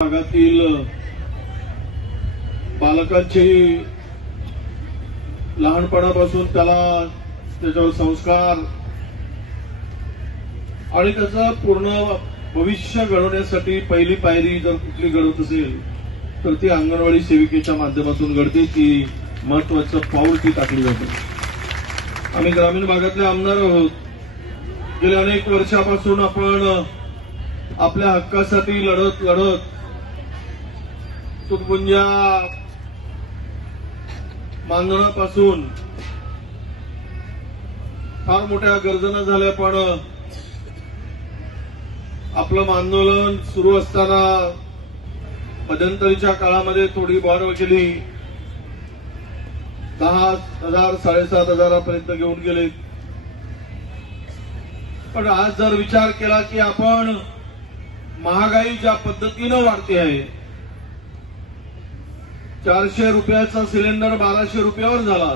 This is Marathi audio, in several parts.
भागातील बालकांची लहानपणापासून त्याच्यावर संस्कार आणि त्याचं पूर्ण भविष्य घडवण्यासाठी पहिली पायरी जर कुठली घडवत असेल तर ती अंगणवाडी सेविकेच्या माध्यमातून घडते। ती महत्वाचं पाऊल ती टाकली जाते। आम्ही ग्रामीण भागातले आमदार आहोत। गेल्या अनेक वर्षापासून आपण आपल्या हक्कासाठी लढत तुटपुंजा मानधनापासून फार मोठ्या गर्जना झाल्या, पण आपलं आंदोलन सुरू असताना मध्यंतरीच्या काळामध्ये थोडी वाढ केली। 10,000 7,500 घेऊन गेले। पण आज जर विचार केला की आपण महागाई ज्या पद्धतीनं वाढते आहे, 400 रुपयाचा सिलेंडर 1200 रुपयावर झाला।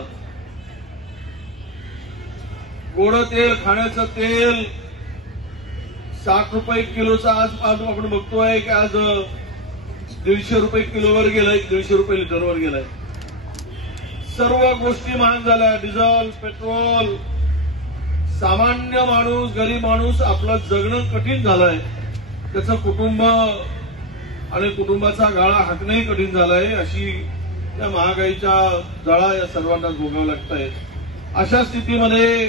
गोड तेल, खाण्याचं तेल 60 रुपये किलोचा आज आपण बघतोय की आज 150 रुपये किलोवर गेलाय, 150 रुपये लिटरवर गेलाय। सर्व गोष्टी महाग झाल्या, डिझेल, पेट्रोल। सामान्य माणूस, गरीब माणूस आपलं जगणं कठीण झालंय। त्याचं कुटुंब आणि कुटुंबाचा गाळा हाकणंही कठीण झालाय। अशी त्या महागाईच्या जळा या सर्वांना भोगावं लागतंय। अशा स्थितीमध्ये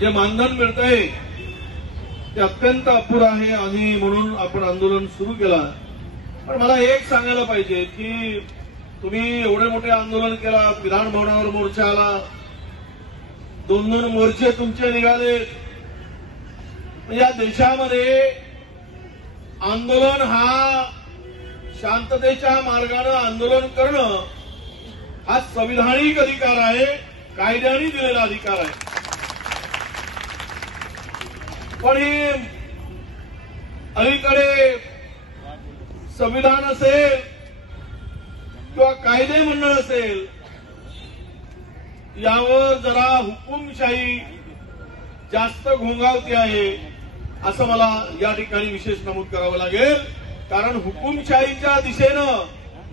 जे मानधन मिळतंय ते अत्यंत अपुरं आहे आणि म्हणून आपण आंदोलन सुरू केलं। पण मला एक सांगायला पाहिजे की तुम्ही एवढे मोठे आंदोलन केला, विधान भवनावर मोर्चा आला, 2-2 मोर्चे तुमचे निघाले। या देशामध्ये आंदोलन हा शांततेच्या मार्गाने आंदोलन करणं हा संविधानिक अधिकार आहे, कायद्याने दिलेला अधिकार आहे। पण अलीकडे संविधान असेल किंवा कायदे मंडळ असेल, यावर जरा हुकुमशाही जास्त घोंगावती आहे असं मला या ठिकाणी विशेष नमूद करावं लागेल। कारण हुकुमशाहीच्या दिशेनं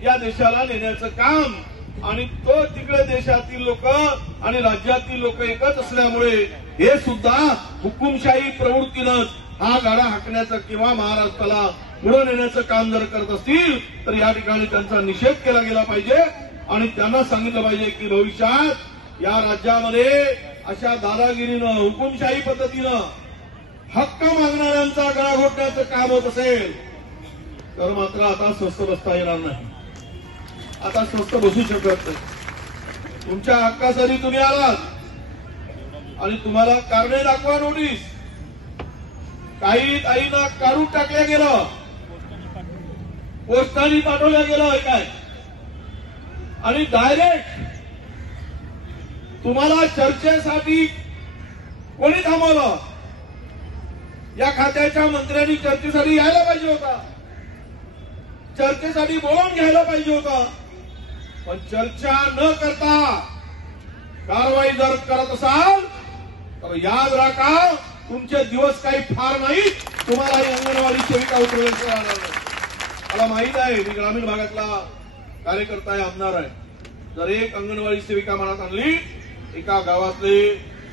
या देशाला नेण्याचं काम आणि तो तिकडे देशातील लोक आणि राज्यातील लोक एकच असल्यामुळे हे सुद्धा हुकुमशाही प्रवृत्तीनंच हा गाडा हाकण्याचं किंवा महाराष्ट्राला पुढे नेण्याचं काम जर करत असतील तर या ठिकाणी त्यांचा निषेध केला गेला पाहिजे आणि त्यांना सांगितलं पाहिजे की भविष्यात या राज्यामध्ये अशा दादागिरीनं, हुकुमशाही पद्धतीनं हक्क मागणाऱ्यांचा गळा घोटण्याचं काम होत असेल तर मात्र आता स्वस्थ बसता येणार नाही। आता स्वस्थ बसू शकत नाही। तुमच्या हक्कासाठी तुम्ही आलात आणि तुम्हाला कारणे दाखवा नोटीस। काही ताईंना काढून टाकलं गेलं, पोस्टाने पाठवलं गेलं काय, आणि डायरेक्ट तुम्हाला चर्चेसाठी कोणी थांबवलं? या खात्याच्या मंत्र्यांनी चर्चेसाठी यायला पाहिजे होता, चर्चेसाठी बोलावून घ्यायला पाहिजे होता। पण चर्चा न करता कारवाई जर करत असाल तर याद राखा, तुमचे दिवस काही फार नाही, तुम्हाला ही अंगणवाडी सेविका उतरवायची राहणार नाही। मला माहित आहे, मी ग्रामीण भागातला कार्यकर्ता आहे, आमदार आहे। जर एक अंगणवाडी सेविका मनात आणली, एका गावातले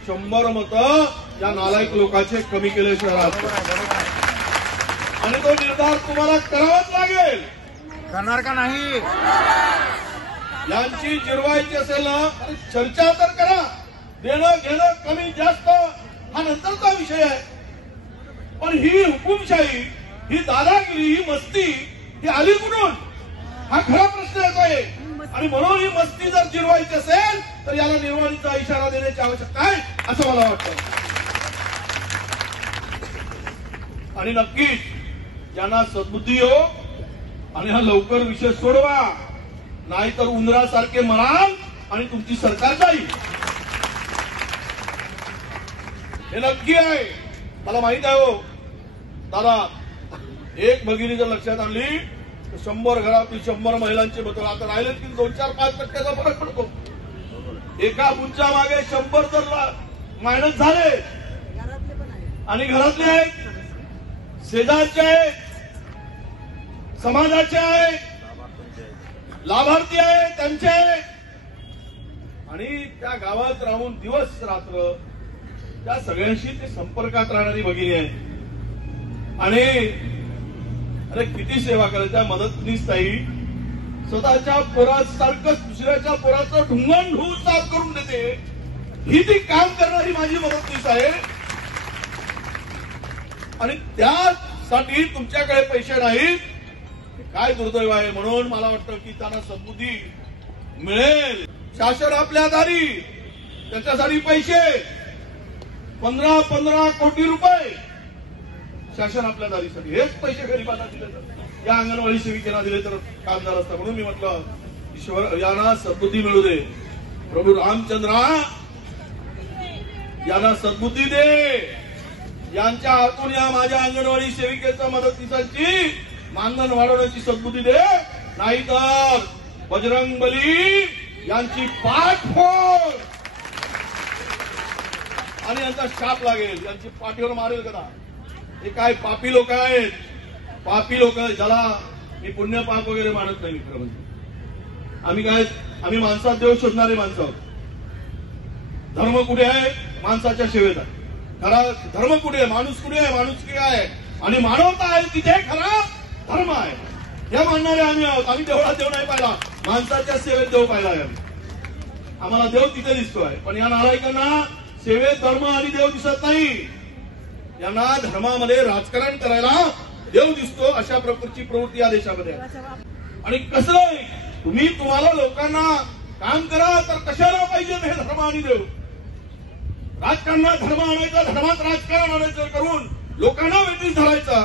100 मतं या नालायक लोकांचे कमी केल्याशिवाय आणि तो निर्धार तुम्हाला करावाच लागेल। करणार का नाही? यांची जिरवायची असेल ना चर्चा तर करा। देणं घेणं कमी जास्त हा नंतरचा विषय आहे, पण ही हुकुमशाही, ही दादागिरी, ही मस्ती ही आली कुठून हा खरा प्रश्न येतोय। आणि म्हणून ही मस्ती जर जिरवायची असेल तर याला निर्वाणीचा इशारा देण्याची आवश्यकता आहे असं मला वाटतं। आणि नक्कीच ज्यांना सद्बुद्धी हो आणि हा लवकर विषय सोडवा, नाहीतर उंदरासारखे म्हणाल आणि तुमची सरकार जाईल, हे नक्की आहे। मला माहित आहे हो दादा, एक भगिनी जर लक्षात आणली 100 घरातील 100 महिलांचे मतं, आता राहिले की 2-4-5% फरक पडतो। एका बुथच्या मागे 100 जर मायनस झाले आणि घरातले आहेत, शेजारचे आहेत, समाजाचे आहे, लाभार्थी आहे त्यांचे, आणि त्या गावात राहून दिवस रात्र त्या सगळ्यांशी ते संपर्कात राहणारी भगिनी आहे. आणि अरे किती सेवा करायच्या. मदतनीस ताई स्वतःच्या पोरासारखंच दुसऱ्याच्या पोराचं ढुंगण ढूळ साफ करून देते. ही ती काम करणारी माझी मदतनीस आहे. आणि त्यासाठी तुमच्याकडे पैसे नाहीत, काय दुर्दैव आहे. म्हणून मला वाटतं की त्यांना सद्बुद्धी मिळेल. शासन आपल्या दारी, त्याच्यासाठी पैसे 15 कोटी रुपये शासन आपल्या दारीसाठी. हेच पैसे गरिबांना दिले तर, या अंगणवाडी सेविकेला दिले तर काम झालं असतं. म्हणून मी म्हटलं ईश्वर यांना सद्बुद्धी मिळू दे. प्रभू रामचंद्रा यांना सद्बुद्धी दे. यांच्या हातून या माझ्या अंगणवाडी सेविकेच्या मदतीसाठी मानधन वाढवण्याची सद्बुद्धी दे. नाहीतर बजरंगबली यांची पाठ फोड आणि यांचा शाप लागेल. यांची पाठीवर मारेल कदा. हे काय पापी लोक आहेत, पापी लोक, ज्याला मी पुण्य पाप वगैरे मानत नाही. खरं म्हणजे आम्ही माणसात देव शोधणारे माणसं आहोत. धर्म कुठे आहे? माणसाच्या सेवेत आहे. खरा धर्म कुठे आहे? माणूस कुठे आहे? माणुसकी आहे आणि मानवता आहे, तिथे खरा धर्म आहे. हे मानणारे आम्ही आहोत. आम्ही देवळात देव नाही पाहिला, माणसाच्या सेवेत देव पाहिला आहे. आम्हाला देव तिथे दिसतोय. पण या नालायकांना सेवेत धर्म आणि देव दिसत नाही. यांना धर्मामध्ये राजकारण करायला देव दिसतो. अशा प्रकारची प्रवृत्ती या देशामध्ये आहे. आणि कसं आहे, तुम्हाला लोकांना काम करा तर कशाला पाहिजे हे धर्म आणि देव. राजकारणात धर्म आणायचा, धर्मात राजकारण आणायचं करून लोकांना वेठीस धरायचा,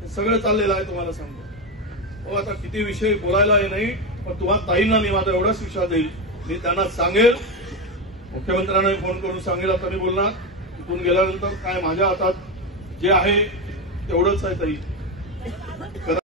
हे सगळं चाललेलं आहे. तुम्हाला सांगतो. हो, आता किती विषय बोलायला हे नाही, पण तुम्हाला ताईंना मी माझा एवढाच विश्वास देईल. मी त्यांना सांगेल, मुख्यमंत्र्यांना फोन करून सांगेल. आता मी बोलणार तिथून गेल्यानंतर काय माझ्या हातात जे आहे तेवढंच आहे ताई.